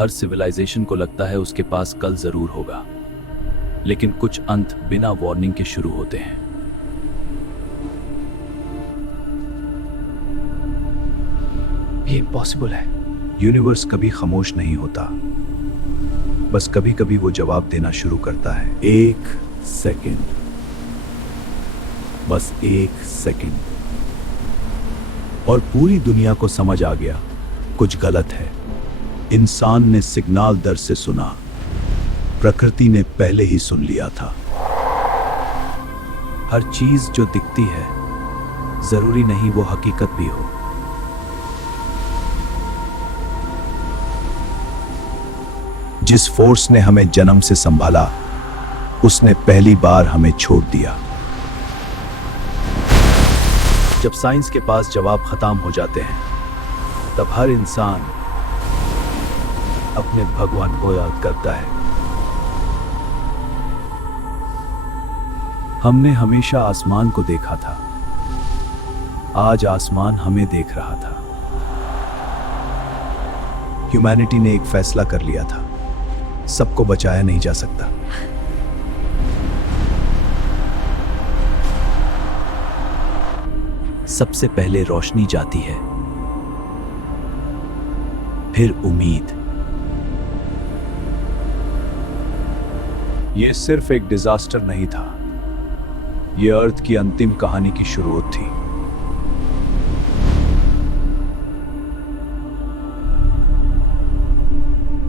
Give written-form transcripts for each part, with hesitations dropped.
हर civilisation को लगता है उसके पास कल जरूर होगा, लेकिन कुछ अंत बिना वार्निंग के शुरू होते हैं। ये इम्पॉसिबल है। यूनिवर्स कभी खामोश नहीं होता, बस कभी कभी वो जवाब देना शुरू करता है। 1 सेकंड, बस 1 सेकंड, और पूरी दुनिया को समझ आ गया कुछ गलत है। इंसान ने सिग्नल दर से सुना, प्रकृति ने पहले ही सुन लिया था। हर चीज जो दिखती है जरूरी नहीं वो हकीकत भी हो। जिस फोर्स ने हमें जन्म से संभाला, उसने पहली बार हमें छोड़ दिया। जब साइंस के पास जवाब खत्म हो जाते हैं, तब हर इंसान अपने भगवान को याद करता है। हमने हमेशा आसमान को देखा था, आज आसमान हमें देख रहा था। ह्यूमैनिटी ने एक फैसला कर लिया था, सबको बचाया नहीं जा सकता। सबसे पहले रोशनी जाती है, फिर उम्मीद। यह सिर्फ एक डिजास्टर नहीं था, यह अर्थ की अंतिम कहानी की शुरुआत थी।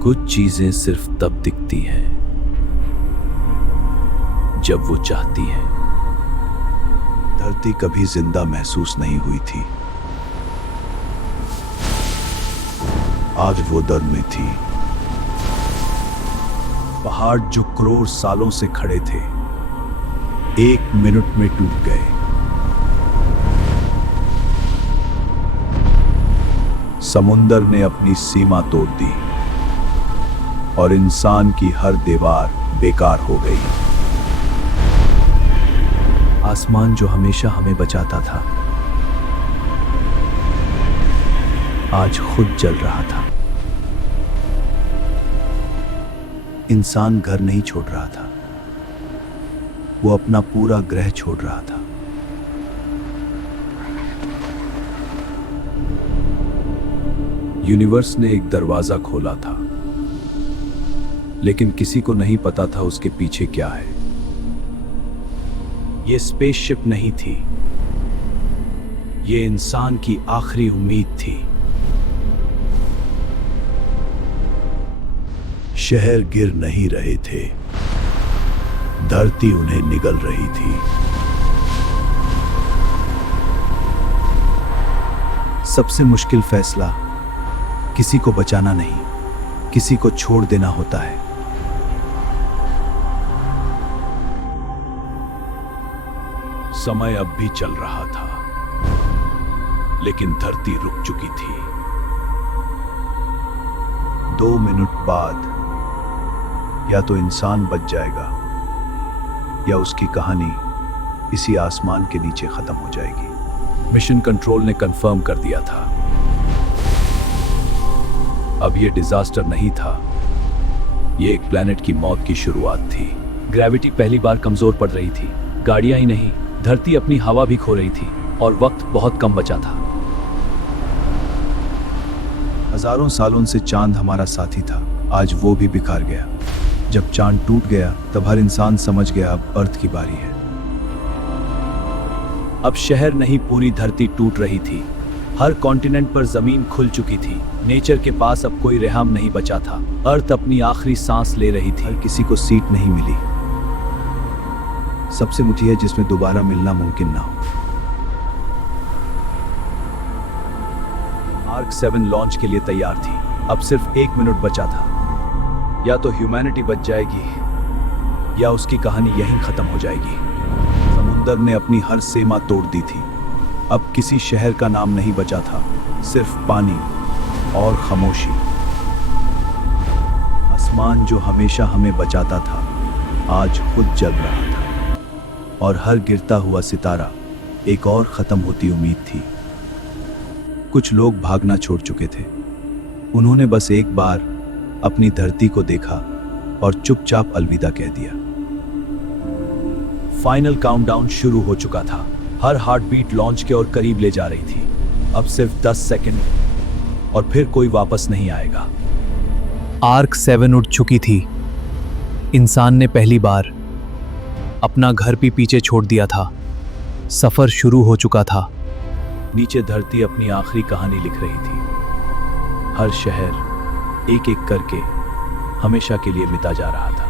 कुछ चीजें सिर्फ तब दिखती हैं जब वो चाहती है। धरती कभी जिंदा महसूस नहीं हुई थी, आज वो दर्द में थी। पहाड़ जो करोड़ सालों से खड़े थे, 1 मिनट में टूट गए। समुंदर ने अपनी सीमा तोड़ दी और इंसान की हर दीवार बेकार हो गई। आसमान जो हमेशा हमें बचाता था, आज खुद जल रहा था। इंसान घर नहीं छोड़ रहा था, वो अपना पूरा ग्रह छोड़ रहा था। यूनिवर्स ने एक दरवाजा खोला था, लेकिन किसी को नहीं पता था उसके पीछे क्या है। यह स्पेसशिप नहीं थी, यह इंसान की आखिरी उम्मीद थी। शहर गिर नहीं रहे थे, धरती उन्हें निगल रही थी। सबसे मुश्किल फैसला किसी को बचाना नहीं, किसी को छोड़ देना होता है। समय अब भी चल रहा था, लेकिन धरती रुक चुकी थी। 2 मिनट बाद या तो इंसान बच जाएगा, या उसकी कहानी इसी आसमान के नीचे खत्म हो जाएगी। मिशन कंट्रोल ने कंफर्म कर दिया था, अब यह डिजास्टर नहीं था, यह एक प्लेनेट की मौत की शुरुआत थी। ग्रेविटी पहली बार कमजोर पड़ रही थी, गाड़ियां ही नहीं, धरती अपनी हवा भी खो रही थी, और वक्त बहुत कम बचा था। हजारों सालों से चांद हमारा साथी था, आज वो भी बिखर गया। जब चांद टूट गया, तब हर इंसान समझ गया अब अर्थ की बारी है। अब शहर नहीं, पूरी धरती टूट रही थी। हर कॉन्टिनेंट पर जमीन खुल चुकी थी। नेचर के पास अब कोई रहम नहीं बचा था। अर्थ अपनी आखिरी सांस ले रही थी। हर किसी को सीट नहीं मिली। सबसे ऊंची है जिसमें दोबारा मिलना मुमकिन ना हो। आर्क 7 लॉन्च के लिए तैयार थी, अब सिर्फ 1 मिनट बचा था। या तो ह्यूमैनिटी बच जाएगी, या उसकी कहानी यहीं खत्म हो जाएगी। समुंदर ने अपनी हर सीमा तोड़ दी थी, अब किसी शहर का नाम नहीं बचा था, सिर्फ पानी और खामोशी। आसमान जो हमेशा हमें बचाता था, आज खुद जल रहा था, और हर गिरता हुआ सितारा एक और खत्म होती उम्मीद थी। कुछ लोग भागना छोड़ चुके थे, उन्होंने बस एक बार अपनी धरती को देखा और चुपचाप अलविदा कह दिया। फाइनल काउंटडाउन शुरू हो चुका था। हर हार्ट बीट लॉन्च के और करीब ले जा रही थी। अब सिर्फ 10 सेकंड और फिर कोई वापस नहीं आएगा। आर्क 7 उठ चुकी थी। इंसान ने पहली बार अपना घर भी पीछे छोड़ दिया था। सफर शुरू हो चुका था। नीचे धरती अपनी आखिरी कहानी लिख रही थी। हर शहर एक एक करके हमेशा के लिए मिटा जा रहा था।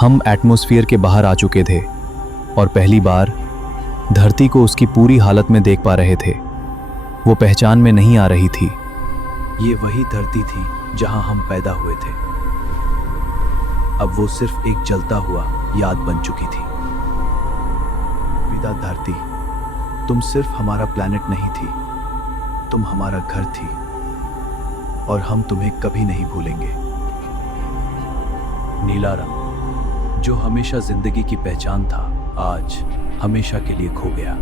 हम एटमॉस्फेयर के बाहर आ चुके थे और पहली बार धरती को उसकी पूरी हालत में देख पा रहे थे। वो पहचान में नहीं आ रही थी। ये वही धरती थी जहां हम पैदा हुए थे। अब वो सिर्फ एक जलता हुआ याद बन चुकी थी। विदा धरती, तुम सिर्फ हमारा प्लैनेट नहीं थी, तुम हमारा घर थी और हम तुम्हें कभी नहीं भूलेंगे। नीला रंग जो हमेशा जिंदगी की पहचान था, आज हमेशा के लिए खो गया।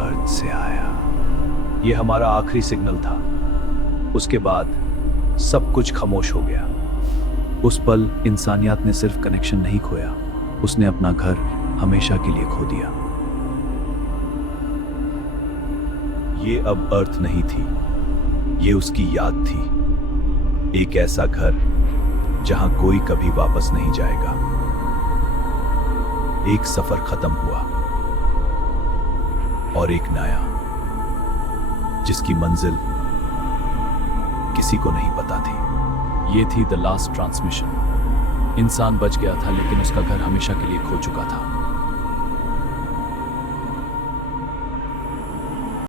अर्थ से आया। ये हमारा आखिरी सिग्नल था। उसके बाद सब कुछ खामोश हो गया। उस पल इंसानियत ने सिर्फ कनेक्शन नहीं खोया, उसने अपना घर हमेशा के लिए खो दिया। ये अब अर्थ नहीं थी, ये उसकी याद थी। एक ऐसा घर जहां कोई कभी वापस नहीं जाएगा। एक सफर खत्म हुआ और एक नया, जिसकी मंजिल किसी को नहीं पता थी। ये थी द लास्ट ट्रांसमिशन। इंसान बच गया था, लेकिन उसका घर हमेशा के लिए खो चुका था।